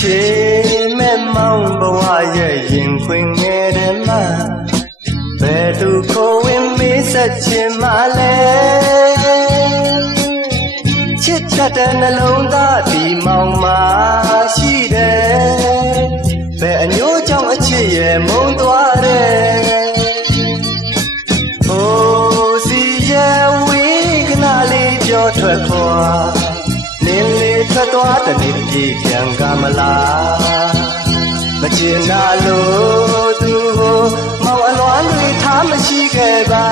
ချေမဲ့မောင်းဘဝရဲ့ရင်ခွင်ငယ်တယ်မဘယ်သူကိုဝင်မေးဆက်ချင်မလဲချစ်တတ်တဲ့နှလုံးသားဒီမောင်မရှိတယ်ဘယ်အညိုးကြောင့်အချစ်ရဲ့မုံသွားတယ်ဟိုစီရဲ့ဝေးကနာလေးပြောထွက်သွား နင်းလေးထွက်သွားတဲ့နေ့ပြေပြန်ကမလားမချင်နာလို့သူဟိုမောင်အလွမ်းတွေထားမရှိခဲ့ပါ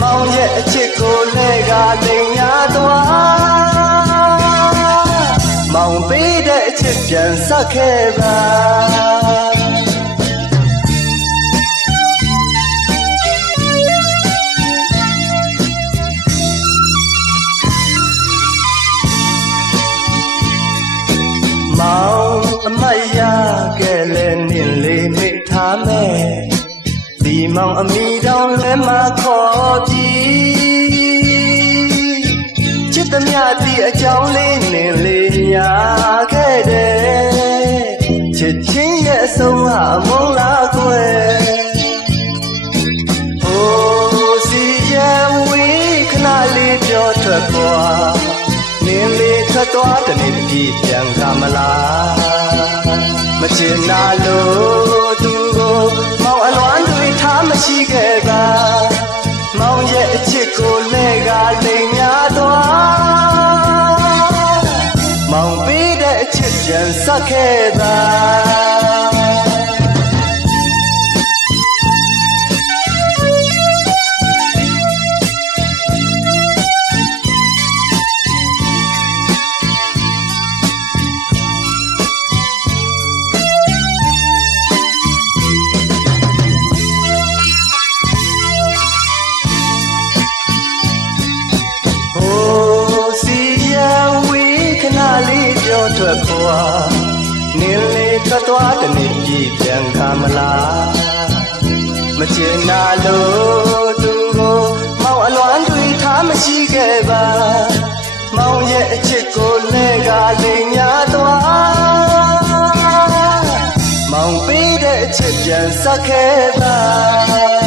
မောင်ရဲ့အချစ်ကိုလည်းကတင်ညာသွားမောင်ပေးတဲ့အချစ်ပြန်ဆက်ခဲ့ပါ အမတ်ရခဲ့လဲနင်းလေးမိထားမယ်ဒီမောင်အမိတောင်လဲမခေါ်ပြီးချစ်သမျှဒီအကြောင်းလေးနင်းလေးညာခဲ့တယ်ချစ်ချင်းရဲ့အဆုံးဟာမုန်းလားကွယ်အိုးစီရဲ့ဝေးခဏလေးပြောထွက်သွားနင်းလေး ထွက်သွားတဲ့နေ့ပြည့်ပြန်ကမလားမချင်နာလို့သူကိုမောင်အလွမ်းတွေထားမရှိခဲ့ပါမောင်ရဲ့အချစ်ကိုလည်းကလိမ်များသွားမောင်ပေးတဲ့အချစ်ပြန်ဆက်ခဲ့ပါ ထွက်ခွာနင်းလေးထွက်သွားတဲ့နေ့ပြည်ပြန်ကမလားမချင်နာလို့သူကိုမောင်အလွမ်းတွေထားမရှိခဲ့ပါမောင်ရဲ့အချစ်ကိုလည်းကလိမ်ညာသွားမောင်ပေးတဲ့အချစ်ပြန်ဆက်ခဲ့ပါ